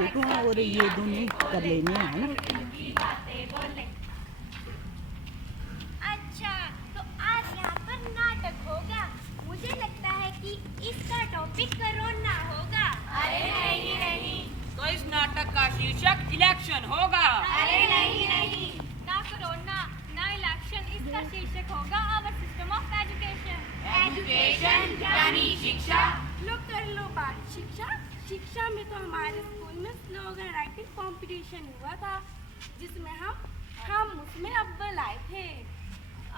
Photo और ये दोनों कर लेने हैं ना। अच्छा, तो आज यहाँ पर नाटक होगा। मुझे लगता है कि इसका टॉपिक कोरोना होगा। अरे नहीं नहीं, तो इस नाटक का शीर्षक इलेक्शन होगा। अरे नहीं नहीं, ना कोरोना ना इलेक्शन, इसका शीर्षक होगा our system of education. Education यानी शिक्षा। लो कर लो बात शिक्षा। शिक्षा में तो हमारे स्कूल में स्लोगन राइटिंग कंपटीशन हुआ था, जिसमें हम उसमें अव्वल आए थे।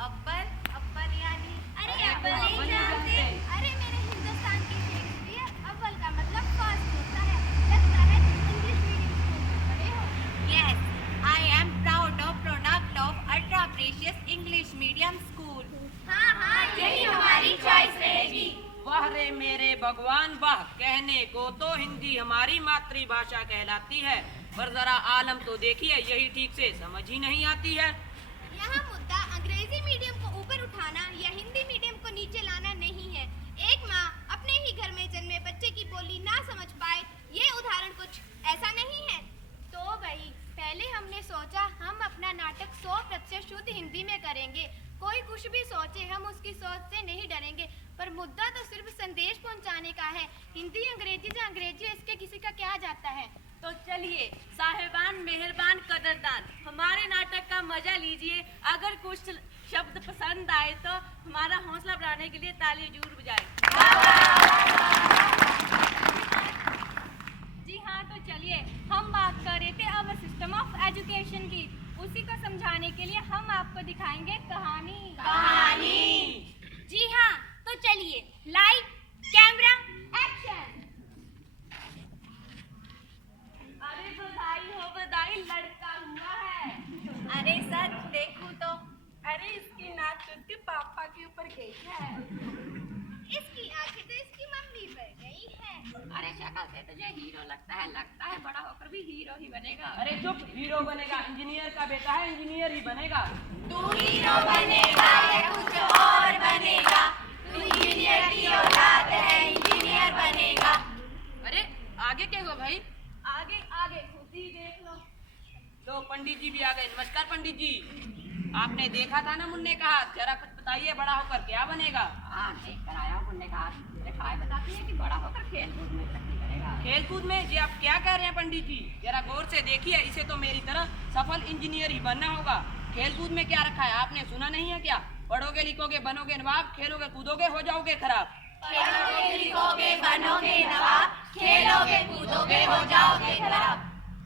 अव्वल अव्वल यानी अरे अव्वल नहीं जानते? अरे मेरे हिंदुस्तान के शेक्सपियर, अव्वल का मतलब फर्स्ट होता है। लगता है तुम इंग्लिश मीडियम स्कूल में पढ़े हो। Yes, I am proud of product of ultra precious English medium school. हाँ, यही हमारी चॉइस रहेगी। वाह रे मेरे भगवान वाह, कहने को तो हिंदी हमारी मातृभाषा कहलाती है, पर जरा आलम तो देखिए, यही ठीक से समझ ही नहीं आती है। यहाँ मुद्दा अंग्रेजी मीडियम को ऊपर उठाना या हिंदी मीडियम को नीचे लाना नहीं है। एक माँ अपने ही घर में जन्मे बच्चे की बोली ना समझ पाए, ये उदाहरण कुछ ऐसा नहीं है। तो भाई, पहले हमने सोचा हम अपना नाटक 100% शुद्ध हिंदी में करेंगे। कोई कुछ भी सोचे, हम उसकी सोच से नहीं डरेंगे, पर मुद्दा तो सिर्फ संदेश पहुंचाने का है। हिंदी अंग्रेजी या अंग्रेजी, इसके किसी का क्या जाता है। तो चलिए साहिबान, मेहरबान, कदरदान, हमारे नाटक का मजा लीजिए। अगर कुछ शब्द पसंद आए तो हमारा हौसला बढ़ाने के लिए ताली जरूर बजाएं। जी हाँ, तो चलिए, हम बात कर रहे थे अवर सिस्टम ऑफ एजुकेशन की। उसी को समझाने के लिए हम आपको दिखाएंगे कहानी। जी हाँ, तो चलिए, लाइट कैमरा एक्शन। अरे बधाई हो बधाई, लड़का हुआ है। अरे सच देखूं तो अरे इसकी नाक तो उसके पापा के ऊपर गई है। इसकी आंखें तो इसकी मम्मी पर गई है। अरे शक्ल से तुझे हीरो लगता है बड़ा होकर भी हीरो ही बनेगा। अरे चुप, हीरो बनेगा, इंजीनियर का बेटा है, इंजीनियर ही बनेगा। तू हीरो बनेगा या कुछ और बनेगा, तू इंजीनियर की औलाद है, इंजीनियर बनेगा। अरे आगे क्या हुआ भाई? आगे आगे खुद ही देख लो। तो पंडित जी भी आ गए। नमस्कार पंडित जी। आपने देखा था ना मुन्ने का हाथ, जरा कुछ बताइए, बड़ा होकर क्या बनेगा? हाँ, देख कर आया हूँ मुन्ने का हाथ। रेखाएं बताती है कि बड़ा होकर खेल कूद में तरक्की करेगा। खेल कूद में? जी आप क्या कह रहे हैं पंडित जी? जरा गौर से देखिए, इसे तो मेरी तरह सफल इंजीनियर ही बनना होगा। खेल कूद में क्या रखा है, आपने सुना नहीं है क्या? पढ़ोगे लिखोगे बनोगे नवाब, खेलोगे कूदोगे हो जाओगे खराब। खेलोगे लिखोगे बनोगे नवाब, खेलोगे कूदोगे हो जाओगे खराब।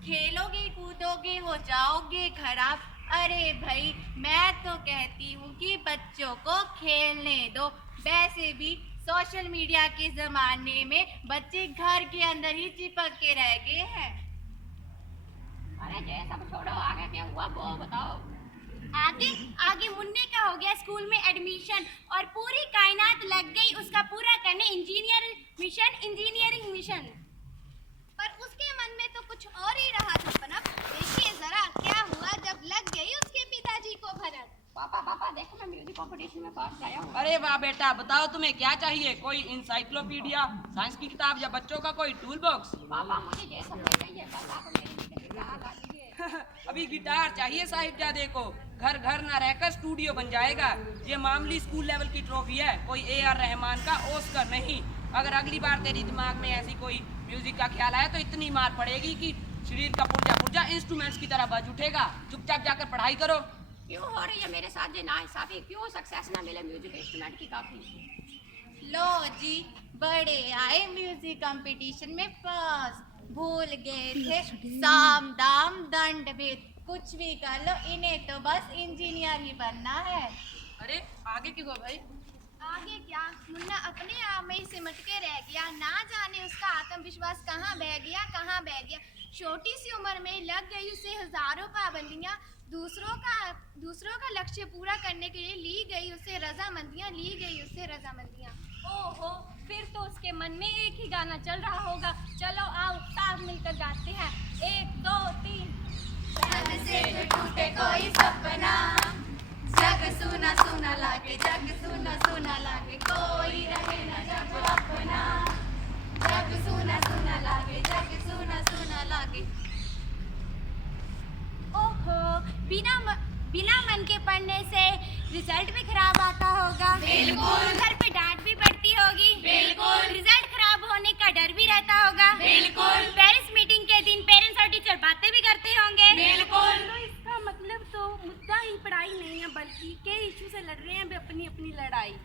खेलोगे कूदोगे हो जाओगे खराब। अरे भाई, मैं तो कहती हूँ कि बच्चों को खेलने दो। वैसे भी सोशल मीडिया के जमाने में बच्चे घर के अंदर ही चिपक के रह गए हैं। अरे ये सब छोड़ो, आगे क्या हुआ वो बताओ। आगे आगे मुन्ने का हो गया स्कूल में एडमिशन, और पूरी कायनात लग गई उसका पूरा करने इंजीनियरिंग मिशन। पर उसके मन में तो कुछ और ही रहा था पनप। देखिए जरा क्या हुआ जब लग गई उसके पिताजी को भनक। पापा देखो, मैं म्यूजिक कंपटीशन में फर्स्ट आया हूँ। अरे वाह बेटा, बताओ तुम्हें क्या चाहिए? कोई इंसाइक्लोपीडिया, साइंस की किताब या बच्चों का कोई टूल बॉक्स? पापा मुझे ये सब नहीं चाहिए, बस आप मेरी गिटार ला दीजिए। अभी गिटार चाहिए साहिबजादे को? घर घर ना रहकर स्टूडियो बन जाएगा। ये मामूली स्कूल लेवल की ट्रॉफी है, कोई AR रहमान का ऑस्कर नहीं। अगर अगली बार तेरी दिमाग में ऐसी कोई म्यूजिक का ख्याल आया तो इतनी मार पड़ेगी कि शरीर का पुर्जा इंस्ट्रूमेंट्स की तरह बज उठेगा। चुपचाप जाकर पढ़ाई करो। क्यों हो रही है मेरे साथ ये नाइंसाफी? क्यों सक्सेस ना मिले म्यूजिक इंस्ट्रूमेंट की काफी? लो जी, बड़े आए म्यूजिक कंपटीशन में फर्स्ट। भूल गए थे साम दाम दंड भेद। कुछ भी कर लो, इन्हें तो बस इंजीनियर ही बनना है। अरे आगे क्यों हुआ भाई? आगे क्या, मुन्ना अपने आप में ही सिमट के रह गया। ना जाने उसका आत्मविश्वास कहाँ बह गया। छोटी सी उम्र में लग गई उसे हजारों पाबंदियां। दूसरों का लक्ष्य पूरा करने के लिए ली गई उसे रजामंदियां। ओहो, फिर तो उसके मन में एक ही गाना चल रहा होगा। चलो आओ साथ मिलकर गाते हैं, 1 2 3। जग से जो टूटे कोई सपना, जग सुना सुना लागे, जग सुना लागे, कोई रहे न जग अपना। जग सुना सुना सुना लागे, जग सुना सुना लागे। ओहो, बिना मन के पढ़ने से रिजल्ट भी खराब आता होगा। बिल्कुल। घर पे डांट भी पड़ती होगी। बिल्कुल। रिजल्ट खराब होने का डर भी रहता होगा। बिल्कुल। पेरेंट्स मीटिंग के दिन पेरेंट्स और टीचर बातें भी करते होंगे। बिल्कुल। तो इसका मतलब तो मुद्दा ही पढ़ाई नहीं है, बल्कि के इशू से लड़ रहे हैं वे अपनी अपनी लड़ाई।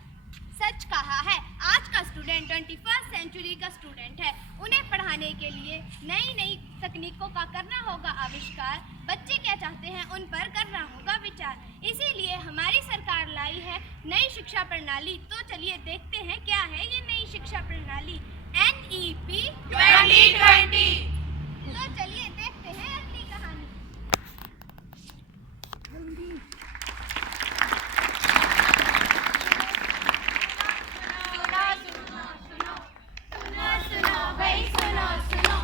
सच कहा है, आज का स्टूडेंट 21st सेंचुरी का स्टूडेंट है। उन्हें पढ़ाने के लिए नई नई तकनीकों का करना होगा आविष्कार। बच्चे क्या चाहते हैं उन पर करना होगा विचार। इसीलिए हमारी सरकार लाई है नई शिक्षा प्रणाली। तो चलिए देखते हैं क्या है ये नई शिक्षा प्रणाली NEP 2020। तो चलिए देखते हैं अगली कहानी। सुनो सुनो भाई सुनो सुनो,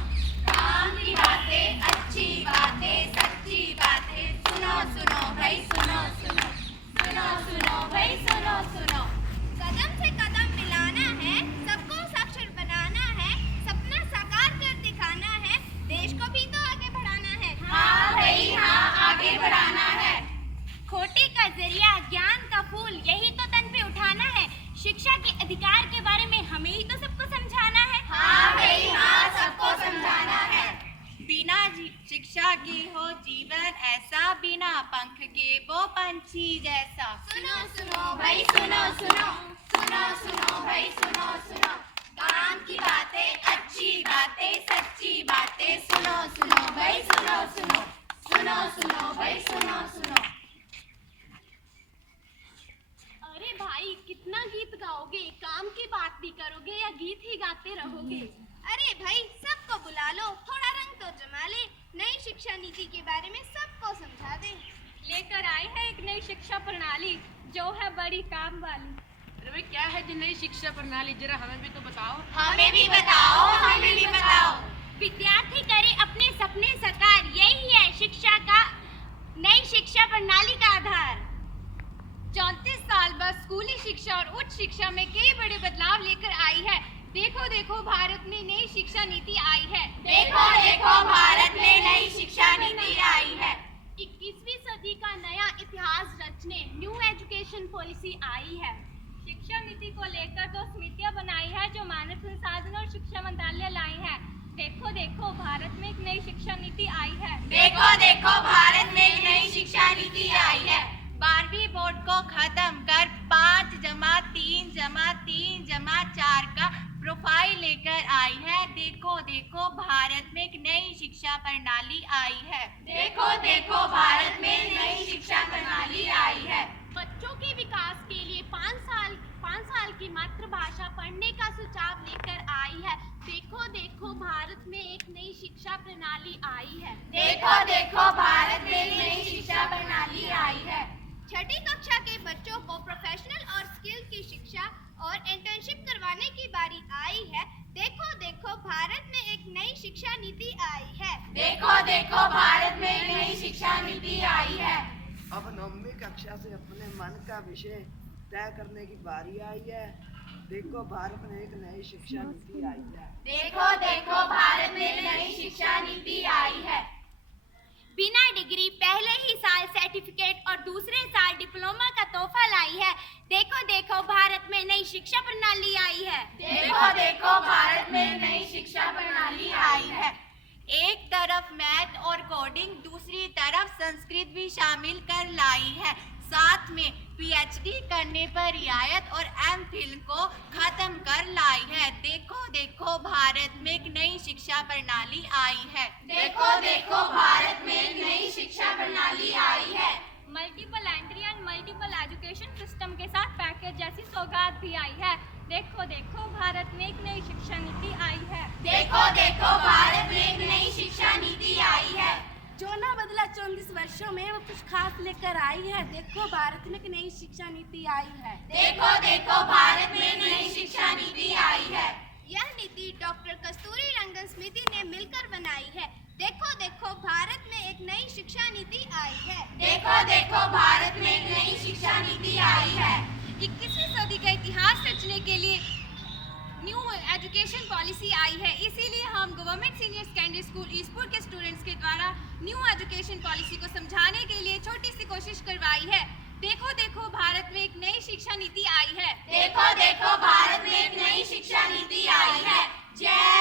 काम की बातें, अच्छी बातें, सच्ची बातें। सुनो सुनो भाई सुनो सुनो, सुनो सुनो भाई सुनो सुनो। कदम से कदम मिलाना है, सबको साक्षर बनाना है, सपना साकार कर दिखाना है, देश को भी तो आगे बढ़ाना है। हाँ भाई हाँ, आगे बढ़ाना है। खोटी का जरिया, ज्ञान का फूल, यही तो तन पे उठाना है। शिक्षा के अधिकार के बारे में हमें ही तो सबको समझाना है। हाँ भाई हाँ, सबको समझाना है। बिना शिक्षा के हो जीवन ऐसा, बिना पंख के वो पंछी जैसा। सुनो सुनो भाई सुनो सुनो, सुनो सुनो भाई सुनो सुनो, काम की बातें, अच्छी बातें, सच्ची बातें। सुनो सुनो भाई सुनो सुनो, सुनो सुनो भाई सुनो सुनो। अरे भाई, कितना गीत गाओगे? काम की बात भी करोगे या गीत ही गाते रहोगे? अरे भाई, सबको बुला लो, थोड़ा रंग तो जमा ले। नई शिक्षा नीति के बारे में सबको समझा दे। लेकर आए हैं एक नई शिक्षा प्रणाली जो है बड़ी काम वाली। अरे भाई, क्या है जो नई शिक्षा प्रणाली, जरा हमें भी तो बताओ। हमें भी बताओ, हमें भी बताओ। विद्यार्थी करे अपने सपने साकार, यही है शिक्षा का नई शिक्षा प्रणाली का आधार। 34 साल बाद स्कूली शिक्षा और उच्च शिक्षा में कई बड़े बदलाव लेकर आई है। देखो देखो भारत में नई शिक्षा नीति आई है। देखो देखो भारत में नई शिक्षा नीति आई है। 21वीं सदी का नया इतिहास रचने न्यू एजुकेशन पॉलिसी आई है। शिक्षा नीति को लेकर 2 समितियां बनाई है जो मानव संसाधन और शिक्षा मंत्रालय लाई है। देखो देखो भारत में एक नई शिक्षा नीति आई है। देखो देखो भारत में एक नई शिक्षा नीति आई है। 12वीं बोर्ड को खत्म कर 5 जमा 3 जमा 3 जमा 4 का प्रोफाइल लेकर आई है। देखो देखो भारत में एक नई शिक्षा प्रणाली आई है। देखो देखो भारत में नई शिक्षा प्रणाली आई है। बच्चों के विकास के लिए 5 साल की मातृभाषा पढ़ने का सुझाव लेकर आई है। देखो देखो भारत में एक नई शिक्षा प्रणाली आई है। देखो देखो भारत में एक नई शिक्षा प्रणाली आई है। 6ठी कक्षा के बच्चों को प्रोफेशनल और स्किल की शिक्षा और इंटर्नशिप करवाने की बारी आई है। देखो देखो भारत में एक नई शिक्षा नीति आई है। देखो देखो भारत में एक नई शिक्षा नीति आई है। अब 9वीं कक्षा से अपने मन का विषय तय करने की बारी आई है। देखो भारत में एक नई शिक्षा नीति आई है। देखो देखो भारत में एक नई शिक्षा नीति आई है। बिना डिग्री पहले ही साल सर्टिफिकेट और दूसरे साल डिप्लोमा का तोहफा लाई है। देखो देखो भारत में नई शिक्षा प्रणाली आई है। देखो देखो भारत में नई शिक्षा प्रणाली आई है। एक तरफ मैथ और कोडिंग, दूसरी तरफ संस्कृत भी शामिल कर लाई है। साथ में PhD करने पर रियायत और MPhil को खत्म कर लाई है। देखो देखो भारत में एक नई शिक्षा प्रणाली आई है। देखो देखो भारत में एक नई शिक्षा प्रणाली आई है। Multiple entry and multiple education system के साथ पैकेज जैसी सौगात भी आई है। देखो देखो भारत में एक नई शिक्षा नीति आई है। देखो देखो भारत में एक नई शिक्षा नीति आई है। जो ना बदला 34 वर्षों में वो कुछ खास लेकर आई है। देखो भारत में एक नई शिक्षा नीति आई है। देखो देखो भारत में एक नई शिक्षा नीति आई है। यह नीति डॉक्टर कस्तूरी रंगन स्मृति ने मिलकर बनाई है। देखो देखो भारत में एक नई शिक्षा नीति आई है। देखो देखो भारत में एक नई शिक्षा नीति आई है। 21वीं सदी का इतिहास रचने के लिए न्यू एजुकेशन पॉलिसी आई है, इसीलिए हम गवर्नमेंट सीनियर सेकेंडरी स्कूल ईस्टपुर के स्टूडेंट्स के द्वारा न्यू एजुकेशन पॉलिसी को समझाने के लिए छोटी सी कोशिश करवाई है। देखो देखो भारत में एक नई शिक्षा नीति आई है। देखो देखो भारत में एक नई शिक्षा नीति आई है। जय